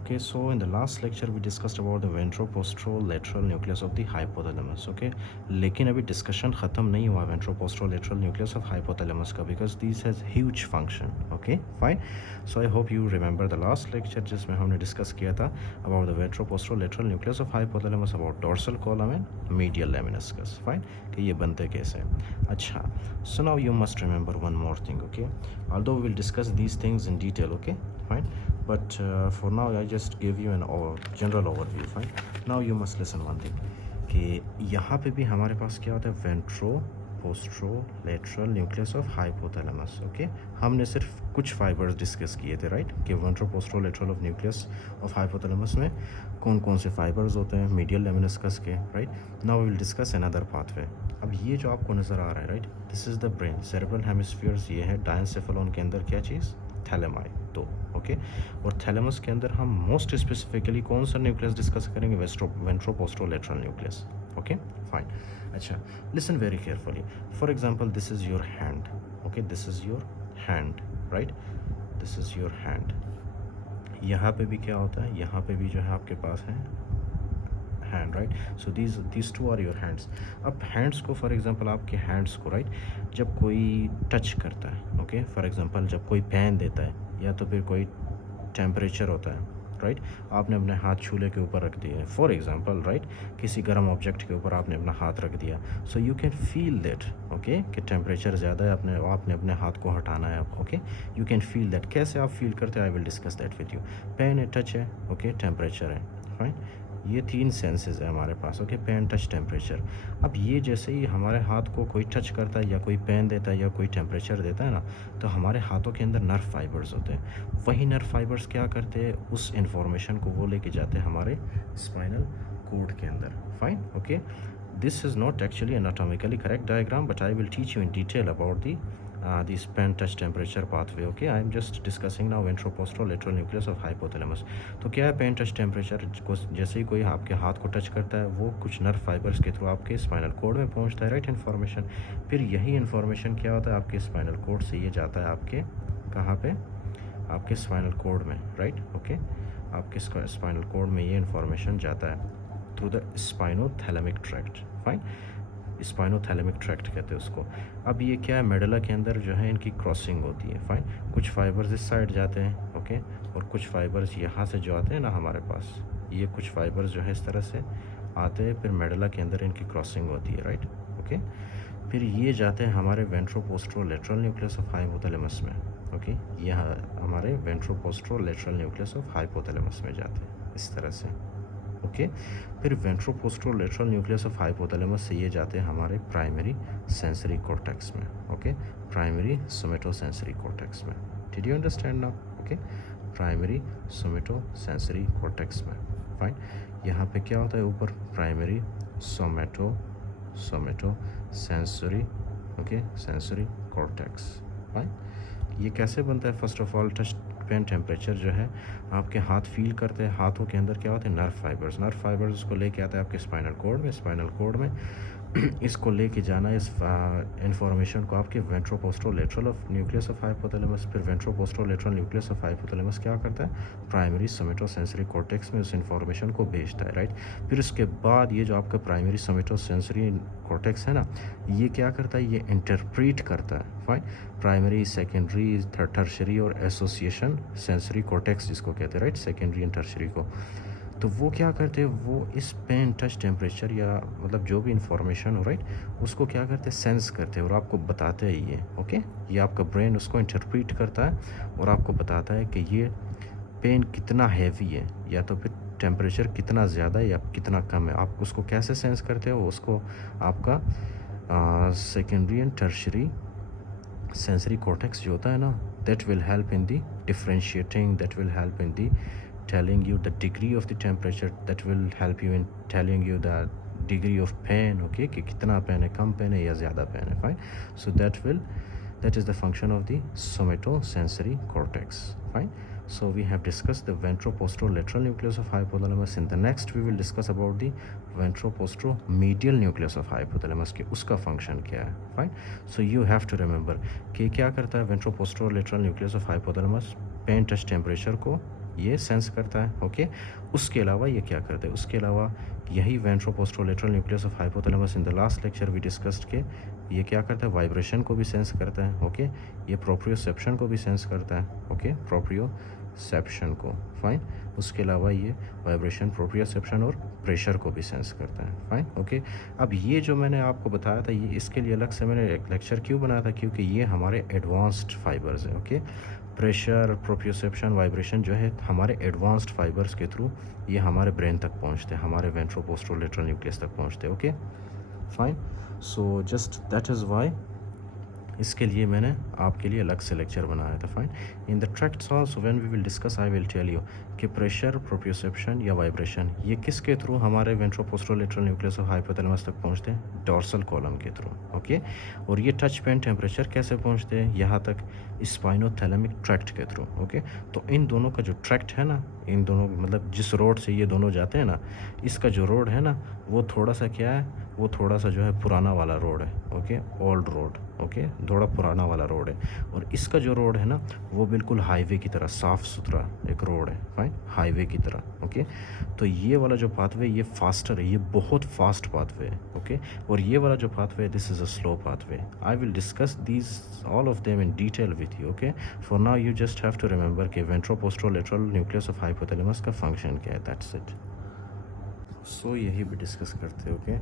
Okay, so in the last lecture we discussed about the ventroposterolateral nucleus of the hypothalamus. Okay, लेकिन अभी discussion ख़त्म नहीं हुआ ventroposterolateral nucleus of hypothalamus का, because this has huge function. Okay, fine. So I hope you remember the last lecture जिसमें हमने discuss किया था about the ventroposterolateral nucleus of hypothalamus, about dorsal column and medial lemniscus. Fine, कि ये बनते कैसे हैं. अच्छा, so now you must remember one more thing. Okay, although we will discuss these things in detail. Okay, fine. But for now I just give you an general overview. Fine. Now you must listen one thing कि यहाँ पे भी हमारे पास क्या होता है, ventroposterolateral nucleus of hypothalamus. Okay, हमने सिर्फ कुछ फाइबर्स डिस्कस किए थे, राइट, कि ventroposterolateral of nucleus of hypothalamus में कौन कौन से फाइबर्स होते हैं, मीडियल लेमिनिस्कस के, right. Now we will discuss another pathway. अब ये जो आपको नज़र आ रहा है, right, this is the brain, cerebral hemispheres ये है. डायनसेफेलॉन के अंदर क्या चीज़, थैलेमाई. तो ओके, और थैलेमस के अंदर हम मोस्ट स्पेसिफिकली कौन सा न्यूक्लियस डिस्कस करेंगे, वेंट्रोपोस्ट्रोलेटरल न्यूक्लियस. Okay, fine. अच्छा, listen very carefully. For example this is your hand. Okay, this is your hand, right, this is your hand. यहाँ पे भी क्या होता है, यहाँ पे भी जो है आपके पास है hand, right. So these two are your hands. अब हैंड्स को, फॉर एग्जांपल आपके हैंड्स को, राइट, जब कोई टच करता है, ओके, फॉर एग्जांपल जब कोई पेन देता है या तो फिर कोई टेम्परेचर होता है, राइट, आपने अपने हाथ चूल्हे के ऊपर रख दिए, फॉर एग्जांपल, राइट, किसी गर्म ऑब्जेक्ट के ऊपर आपने अपना हाथ रख दिया. So you can feel that, okay, कि टेम्परेचर ज़्यादा है, आपने अपने हाथ को हटाना है. Okay, you can feel that. कैसे आप फील करते हैं, I will discuss that with you. Pain है, टच है, ओके, टेम्परेचर है, फाइन. ये तीन सेंसेस है हमारे पास. Okay, pain, touch, temperature. अब ये जैसे ही हमारे हाथ को कोई टच करता है या कोई पेन देता है या कोई टेम्परेचर देता है ना, तो हमारे हाथों के अंदर नर्व फाइबर्स होते हैं. वही नर्व फाइबर्स क्या करते हैं, उस इंफॉर्मेशन को वो लेके जाते हैं हमारे स्पाइनल कोड के अंदर. Fine. Okay, this is not actually anatomically correct diagram, but I will teach you in detail about this pen touch temperature pathway. Okay, I am just discussing now ventroposterolateral nucleus of hypothalamus. तो क्या है pen touch temperature, जैसे ही कोई आपके हाथ को touch करता है वो कुछ नर्व फाइबर्स के थ्रू आपके स्पाइनल कोड में पहुंचता है, राइट, इन्फॉर्मेशन. फिर यही इन्फॉर्मेशन क्या होता है, आपके स्पाइनल कोड से ये जाता है आपके कहाँ पे, आपके स्पाइनल कोड में, राइट. ओके, आपके स्पाइनल कोड में ये इन्फॉर्मेशन जाता है through the spinothalamic tract. Fine, spinothalamic tract कहते हैं उसको. अब ये क्या है, मेडुला के अंदर जो है इनकी क्रॉसिंग होती है. फाइन, कुछ फाइबर्स इस साइड जाते हैं, ओके, और कुछ फाइबर्स यहाँ से जो आते हैं ना हमारे पास, ये कुछ फाइबर्स जो है इस तरह से आते हैं, फिर मेडुला के अंदर इनकी क्रॉसिंग होती है, राइट. ओके, फिर ये जाते हैं हमारे वेंट्रोपोस्ट्रोलेटरल न्यूक्लियस ऑफ हाइपोथैलेमस में. ओके, यहाँ हमारे वेंट्रोपोस्ट्रोलेटरल न्यूक्लियस ऑफ हाइपोथैलेमस में जाते हैं इस तरह से. ओके, फिर वेंट्रोपोस्ट्रोलेटरल न्यूक्लियस ऑफ हाइपोथैलेमस से ये जाते हैं हमारे प्राइमरी सेंसरी कॉर्टेक्स में. ओके, प्राइमरी सोमेटोसेंसरी कॉर्टेक्स में. Did you understand now? Okay, primary somatosensory cortex में. फाइन, यहाँ पे क्या होता है ऊपर, primary somatosensory, okay, sensory cortex. Fine, ये कैसे बनता है, first of all touch pain temperature जो है आपके हाथ फील करते हैं, हाथों के अंदर क्या होते हैं, नर्व फाइबर्स को लेके आता है आपके स्पाइनल कोड में इसको लेके जाना, इस इंफॉर्मेशन को आपके वेंट्रोपोस्ट्रोलेटरल ऑफ न्यूक्लियस ऑफ हाइपोथैलेमस. फिर वेंट्रोपोस्ट्रोलेटरल न्यूक्लियस ऑफ हाइपोथैलेमस क्या करता है, प्राइमरी सोमेटोसेंसरी कॉर्टेक्स में उस इंफॉर्मेशन को भेजता है, राइट. फिर उसके बाद ये जो आपका प्राइमरी सोमेटोसेंसरी कॉर्टेक्स है ना, ये क्या करता है, ये इंटरप्रीट करता है. फाइन, प्राइमरी, सेकेंडरी, टर्शरी और एसोसिएशन सेंसरी कॉर्टेक्स जिसको कहते हैं, राइट, सेकेंडरी एंड टर्शरी को. तो वो क्या करते हैं, वो इस पेन टच टेम्परेचर या मतलब जो भी इंफॉर्मेशन हो, राइट, उसको क्या करते हैं, सेंस करते हैं और आपको बताते हैं ये. ओके, ये आपका ब्रेन उसको इंटरप्रीट करता है और आपको बताता है कि ये पेन कितना हैवी है या तो फिर टेम्परेचर कितना ज़्यादा है या कितना कम है. आप उसको कैसे सेंस करते हो, उसको आपका secondary and tertiary sensory cortex जो होता है ना, that will help in the differentiating, that will help in the telling you the degree of the temperature, that will help you in telling you the degree of pain. Okay, कि कितना pen है, कम pen है या ज़्यादा pen है. Fine, so that is the function of the somatosensory cortex. Fine, so we have discussed the ventropostrolateral nucleus of hypothalamus. In the next we will discuss about the ventropostromedial nucleus of hypothalamus कि उसका function क्या है. Fine, so you have to remember कि क्या करता है ventropostrolateral nucleus of hypothalamus, pain touch temperature को ये सेंस करता है, ओके। उसके अलावा ये क्या करता है, उसके अलावा यही ventroposterolateral nucleus of hypothalamus in the last lecture we discussed के ये क्या करता है, वाइब्रेशन को भी सेंस करता है, ओके। ये प्रोप्रियोसेप्शन को भी सेंस करता है, ओके, प्रोप्रियोसेप्शन को, फाइन। उसके अलावा ये वाइब्रेशन, प्रोप्रियोसेप्शन और प्रेशर को भी सेंस करता है, फाइन, ओके। अब ये जो मैंने आपको बताया था, ये इसके लिए अलग से मैंने एक लेक्चर क्यों बनाया था, क्योंकि ये हमारे एडवांस्ड फाइबर्स हैं, ओके। प्रेशर, प्रोप्रियोसेप्शन, वाइब्रेशन जो है हमारे एडवांस्ड फाइबर्स के थ्रू ये हमारे ब्रेन तक पहुंचते हैं, हमारे वेंट्रोपोस्टरोलेटरल न्यूक्लियस तक पहुंचते हैं, okay, fine. So just that is Y इसके लिए मैंने आपके लिए अलग से लेक्चर बनाया था, fine. In the tracts also when we will discuss I will tell you कि प्रेशर, प्रोप्रियोसेप्शन या वाइब्रेशन ये किसके थ्रू हमारे वेंट्रोपोस्टरोलेटरल न्यूक्लियस ऑफ हाइपोथैलेमस तक पहुंचते हैं, डॉर्सल कॉलम के थ्रू, ओके। और ये टच पेन टेम्परेचर कैसे पहुंचते हैं यहाँ तक, स्पाइनोथैलेमिक ट्रैक्ट के थ्रू, ओके। तो इन दोनों का जो ट्रैक्ट है ना, इन दोनों मतलब जिस रोड से ये दोनों जाते हैं ना, इसका जो रोड है ना वो थोड़ा सा क्या है, वो थोड़ा सा जो है पुराना वाला रोड है, ओके, ओल्ड रोड, ओके, थोड़ा पुराना वाला रोड है। और इसका जो रोड है ना वो बिल्कुल हाईवे की तरह साफ़ सुथरा एक रोड है, फाइन, हाईवे की तरह, ओके। तो ये वाला जो पाथवे ये फास्टर है, ये बहुत फास्ट पाथवे है, ओके। और ये वाला जो pathway this is a slow pathway. I will discuss these all of them in detail with you, okay. For now you just have to remember कि वेंट्रोपोस्टरोलेटरल न्यूक्लियस ऑफ हाइपोथैलेमस का function क्या है, that's it. सो यही भी discuss करते हैं, okay.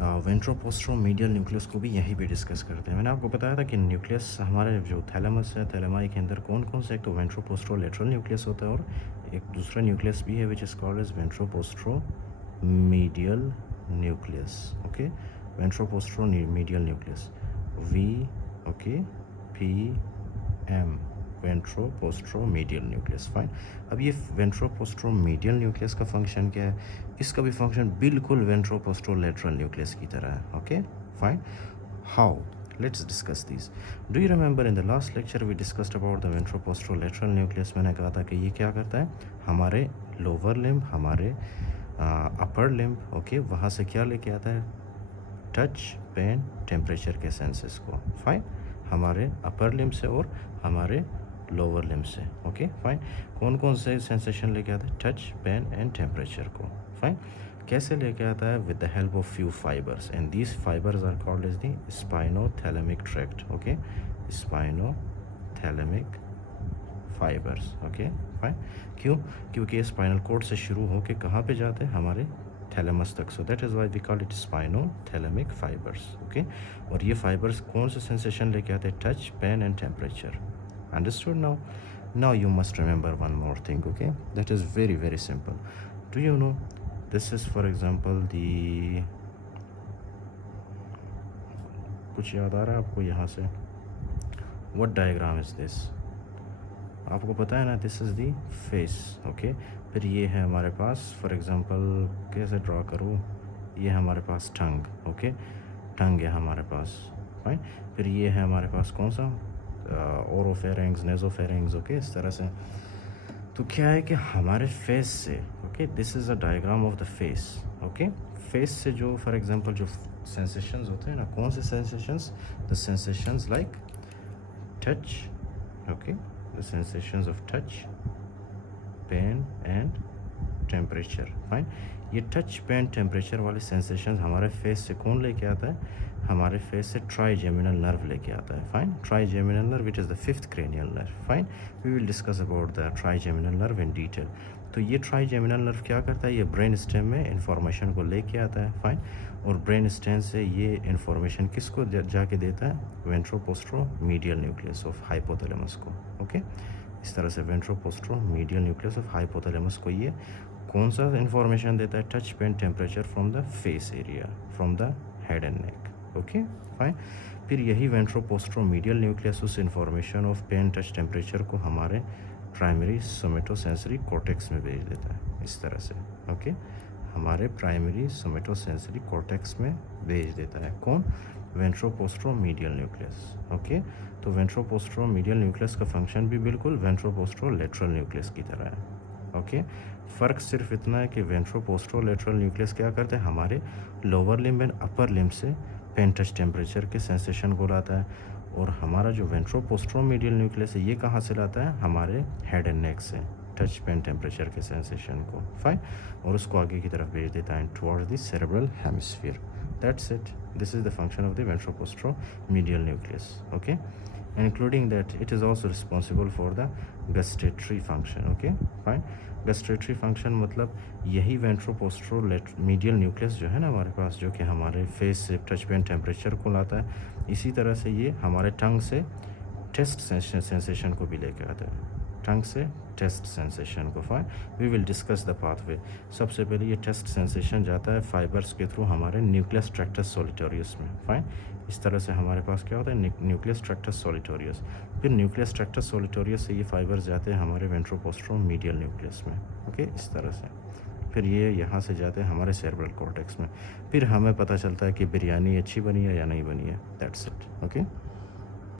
Ventroposteromedial nucleus को भी यहीं पे डिस्कस करते हैं। मैंने आपको बताया था कि न्यूक्लियस हमारे जो थैलेमस है, थैलेमाई के अंदर कौन कौन से, एक तो वेंट्रोपोस्टरोलेटरल न्यूक्लियस होता है और एक दूसरा न्यूक्लियस भी है which is called as ventroposteromedial nucleus, okay. Ventroposteromedial nucleus, V, okay, P, M, ventroposteromedial nucleus, fine. अब ये वेंट्रोपोस्टरोमीडियल न्यूक्लियस का फंक्शन क्या है, इसका भी फंक्शन बिल्कुल वेंट्रोपोस्टरोलेटरल न्यूक्लियस की तरह है, okay, fine. How, let's discuss this. Do you remember in the last lecture we discussed about the ventroposterolateral nucleus. मैंने कहा था कि ये क्या करता है, हमारे लोअर लिम्ब, हमारे अपर लिम्ब, ओके, वहाँ से क्या लेके आता है, टच, पेन, टेम्परेचर के सेंसेस को, फाइन, हमारे अपर लिम्ब से और हमारे लोअर लिम्ब से, ओके, फाइन। कौन कौन से सेंसेशन लेके आता है, टच, पेन एंड टेम्परेचर को, फाइन। कैसे लेके आता है, with the help of few fibres, and these fibres are called as the spinothalamic tract, okay, spinothalamic fibres, okay, fine. क्यों, क्योंकि ये स्पाइनल कोड से शुरू होके कहाँ पे जाते हैं, हमारे थैलेमस तक, so that is why we call it spinothalamic fibres, okay. और ये फाइबर्स कौन से सेंसेशन लेके आते हैं, touch, pain and temperature, understood now. Now you must remember one more thing, okay, that is very very simple. Do you know, this is for example the, कुछ याद आ रहा है आपको यहाँ से, what diagram is this, आपको पता है ना, this is the face, okay। फिर ये है हमारे पास, for example कैसे ड्रॉ करूँ, ये है हमारे पास टंग, ओके, टंग है हमारे पास, फाइन। फिर ये है हमारे पास कौन सा, ओरोफेरिंग्स, नेजोफेरिंग्स, ओके, इस तरह से। तो क्या है कि हमारे फेस से, okay, this is a diagram of the face, okay. Face से जो फॉर एग्जांपल जो सेंसेशंस होते हैं ना, कौन से sensations, the sensations like touch, okay, the sensations of touch, pain and temperature, fine. ये टच, पेन, टेम्परेचर वाले सेंसेशंस हमारे फेस से कौन लेके आता है, हमारे फेस से ट्राइजेमिनल नर्व लेके आता है, fine. Trigeminal nerve it is the fifth cranial nerve, fine. We will discuss about the trigeminal nerve in detail. तो ये ट्राइजेमिनल नर्व क्या करता है, ये ब्रेन स्टेम में इंफॉर्मेशन को लेके आता है, फाइन। और ब्रेन स्टेम से ये इंफॉर्मेशन किसको जाके देता है, वेंट्रोपोस्टरोमीडियल न्यूक्लियस ऑफ हाइपोथैलेमस को, ओके। इस तरह से वेंट्रोपोस्टरोमीडियल न्यूक्लियस ऑफ हाइपोथैलेमस को ये कौन सा इंफॉर्मेशन देता है, touch, pain, temperature from the face area, from the head and neck, okay, fine. फिर यही वेंट्रोपोस्टरोमीडियल न्यूक्लियस उस information of pain, touch, temperature को हमारे प्राइमरी सोमेटोसेंसरी कॉर्टेक्स में भेज देता है, इस तरह से, ओके, हमारे प्राइमरी सोमेटोसेंसरी कॉर्टेक्स में भेज देता है, कौन, वेंट्रोपोस्टरोमीडियल न्यूक्लियस, ओके। तो वेंट्रोपोस्टरोमीडियल न्यूक्लियस का फंक्शन भी बिल्कुल वेंट्रोपोस्टरोलेटरल न्यूक्लियस की तरह है, ओके। फ़र्क सिर्फ इतना है कि वेंट्रोपोस्टरोलेटरल न्यूक्लियस क्या करते हैं, हमारे lower limb and upper limb से पेन, टच, टेम्परेचर के सेंसेशन को लाता है, और हमारा जो वेंट्रोपोस्टरोमीडियल न्यूक्लियस है ये कहाँ से लाता है, हमारे हेड एंड नेक से, टच पेन टेम्परेचर के सेंसेशन को, फाइन, और उसको आगे की तरफ भेज देता है towards the cerebral hemisphere. That's it. This is the function of the ventroposteromedial nucleus. Okay, including that it is also responsible for the gustatory function. Okay, fine. Gustatory function मतलब यही वेंट्रोपोस्टेरोमीडियल न्यूक्लियस जो है ना हमारे पास, जो कि हमारे फेस से टच पेन टेम्परेचर को लाता है, इसी तरह से ये हमारे टंग से टेस्ट सेंसेशन को भी लेके आता है. टंग से टेस्ट सेंसेशन को, fine. We will discuss the pathway. सबसे पहले ये टेस्ट सेंसेशन जाता है फाइबर्स के थ्रू हमारे न्यूक्लियस ट्रैक्टस सोलिटोरियस में, फाइन. इस तरह से हमारे पास क्या होता है, न्यूक्लियस ट्रैक्टस सोलिटोरियस. फिर न्यूक्लियस ट्रैक्टस सोलिटोरियस से ये फाइबर्स जाते हैं हमारे वेंट्रोपोस्टेरोमीडियल न्यूक्लियस में. ओके, इस तरह से फिर ये यहाँ से जाते हैं हमारे सेरेब्रल कॉर्टेक्स में. फिर हमें पता चलता है कि बिरयानी अच्छी बनी है या नहीं बनी है. That's it. ओके.